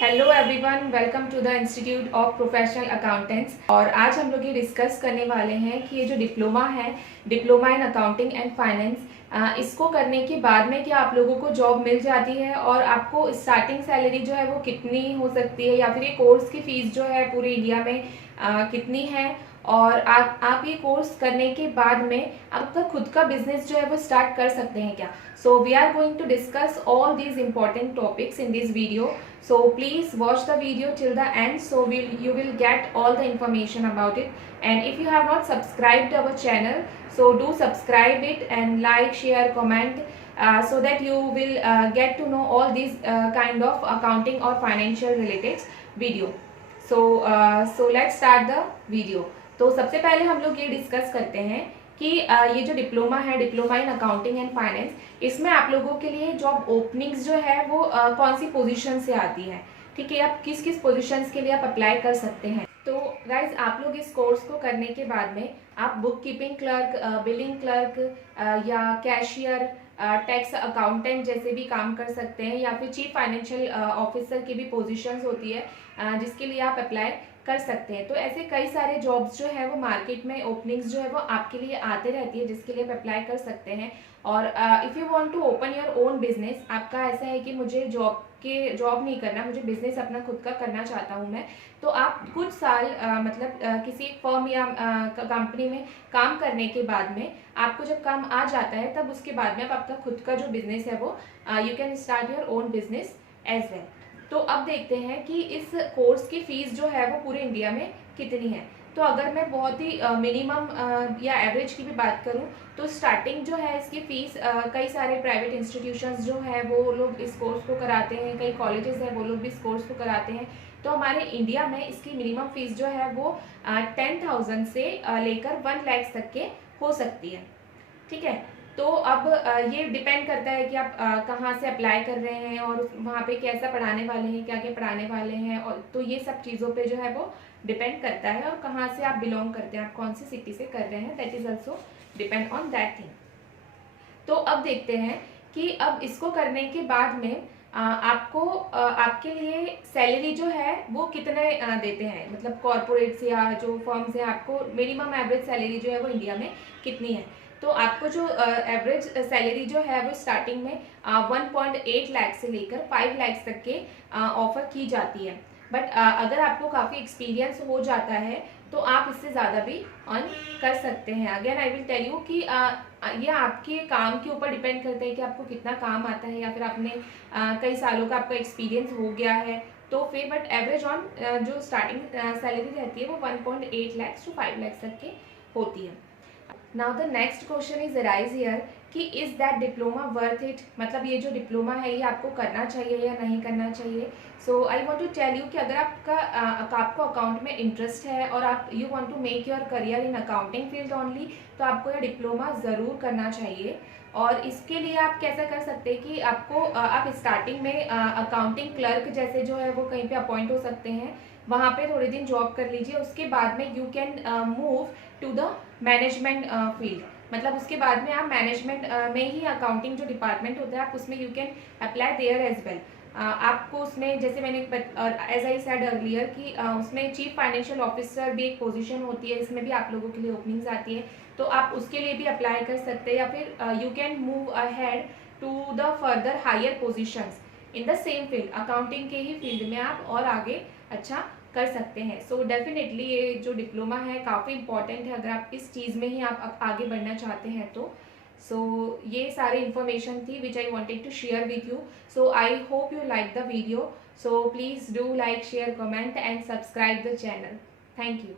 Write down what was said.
Hello everyone, welcome to the institute of professional accountants. और आज हम लोग ये डिस्कस करने वाले हैं कि ये जो डिप्लोमा है, diploma in accounting and finance, इसको करने के बाद में क्या आप लोगों को जॉब मिल जाती है और आपको स्टार्टिंग सैलरी जो है वो कितनी हो सकती है, या फिर ये कोर्स की फ़ीस जो है पूरे इंडिया में कितनी है, और आप ये कोर्स करने के बाद में आपका खुद का बिजनेस जो है वो स्टार्ट कर सकते हैं क्या। So we are going to discuss all these important topics in this video. So please watch the video till the end, so you will get all the information about it. And if you have not subscribed our channel, so do subscribe it and like, share, comment, so that you will get to know all these kind of accounting or financial related video. So let's start the video. तो सबसे पहले हम लोग ये discuss करते हैं कि ये जो डिप्लोमा है, diploma in accounting and finance, इसमें आप लोगों के लिए जॉब ओपनिंग्स जो है वो कौन सी पोजीशन से आती है। ठीक है, आप किस किस पोजीशंस के लिए आप अप्लाई कर सकते हैं। तो गाइज, आप लोग इस कोर्स को करने के बाद में आप book keeping clerk, billing clerk, या कैशियर, टैक्स अकाउंटेंट जैसे भी काम कर सकते हैं, या फिर चीफ फाइनेंशियल ऑफिसर की भी पोजीशंस होती है जिसके लिए आप अप्लाई कर सकते हैं। तो ऐसे कई सारे जॉब्स जो है वो मार्केट में ओपनिंग्स जो है वो आपके लिए आते रहती है, जिसके लिए आप अप्लाई कर सकते हैं। और if you want to open your own business, आपका ऐसा है कि मुझे जॉब नहीं करना, मुझे बिजनेस अपना खुद का करना चाहता हूँ मैं, तो आप कुछ साल किसी फर्म या कंपनी में काम करने के बाद में आपको जब काम आ जाता है, तब उसके बाद में आप आपका खुद का जो बिजनेस है वो you can start your own business as well. तो अब देखते हैं कि इस कोर्स की फ़ीस जो है वो पूरे इंडिया में कितनी है। तो अगर मैं बहुत ही मिनिमम या एवरेज की भी बात करूं, तो स्टार्टिंग जो है इसकी फ़ीस, कई सारे प्राइवेट इंस्टीट्यूशंस जो है वो लोग इस कोर्स को कराते हैं, कई कॉलेजेस हैं वो लोग भी इस कोर्स को कराते हैं। तो हमारे इंडिया में इसकी मिनिमम फ़ीस जो है वो 10,000 से लेकर 1 लाख तक के हो सकती है। ठीक है, तो अब ये डिपेंड करता है कि आप कहाँ से अप्लाई कर रहे हैं और वहाँ पे कैसा पढ़ाने वाले हैं, क्या क्या पढ़ाने वाले हैं, और तो ये सब चीज़ों पे जो है वो डिपेंड करता है, और कहाँ से आप बिलोंग करते हैं, आप कौन सी सिटी से कर रहे हैं, that is also depend on that thing. तो अब देखते हैं कि अब इसको करने के बाद में आपको आपके लिए सैलरी जो है वो कितने देते हैं, मतलब कॉरपोरेट्स या जो फर्म्स हैं, आपको मिनिमम एवरेज सैलरी जो है वो इंडिया में कितनी है। तो आपको जो एवरेज सैलरी जो है वो स्टार्टिंग में 1.8 लाख से लेकर 5 लाख तक के ऑफर की जाती है। बट अगर आपको काफ़ी एक्सपीरियंस हो जाता है तो आप इससे ज़्यादा भी अर्न कर सकते हैं। Again I will tell you कि ये आपके काम के ऊपर डिपेंड करता है कि आपको कितना काम आता है, या फिर आपने कई सालों का आपका एक्सपीरियंस हो गया है तो फिर। बट एवरेज ऑन जो स्टार्टिंग सैलरी रहती है वो 1.8 लाख टू 5 लाख तक की होती है। Now the next question is arise here कि is that diploma worth it, मतलब ये जो डिप्लोमा है ये आपको करना चाहिए या नहीं करना चाहिए। So I want to tell you कि अगर आपको अकाउंट में इंटरेस्ट है और आप you want to make your career in accounting field only, तो आपको ये डिप्लोमा ज़रूर करना चाहिए। और इसके लिए आप कैसा कर सकते हैं कि आप स्टार्टिंग में अकाउंटिंग क्लर्क जैसे जो है वो कहीं पे अपॉइंट हो सकते हैं, वहाँ पे थोड़े दिन जॉब कर लीजिए। उसके बाद में you can move to the management field, मतलब उसके बाद में आप मैनेजमेंट में ही अकाउंटिंग जो डिपार्टमेंट होता है आप उसमें you can apply there as well. आपको उसमें जैसे मैंने एज आई सेड अर्लियर कि उसमें चीफ फाइनेंशियल ऑफिसर भी एक पोजीशन होती है, इसमें भी आप लोगों के लिए ओपनिंग्स आती है, तो आप उसके लिए भी अप्लाई कर सकते हैं। या फिर you can move ahead to the further higher positions in the same field, accounting के ही फील्ड में आप और आगे अच्छा कर सकते हैं। सो डेफिनेटली ये जो डिप्लोमा है काफ़ी इंपॉर्टेंट है अगर आप इस चीज़ में ही आप आगे बढ़ना चाहते हैं तो। सो ये सारी इन्फॉर्मेशन थी which I wanted to share with you. So I hope you like the video. So please do like, share, comment and subscribe the channel. Thank you.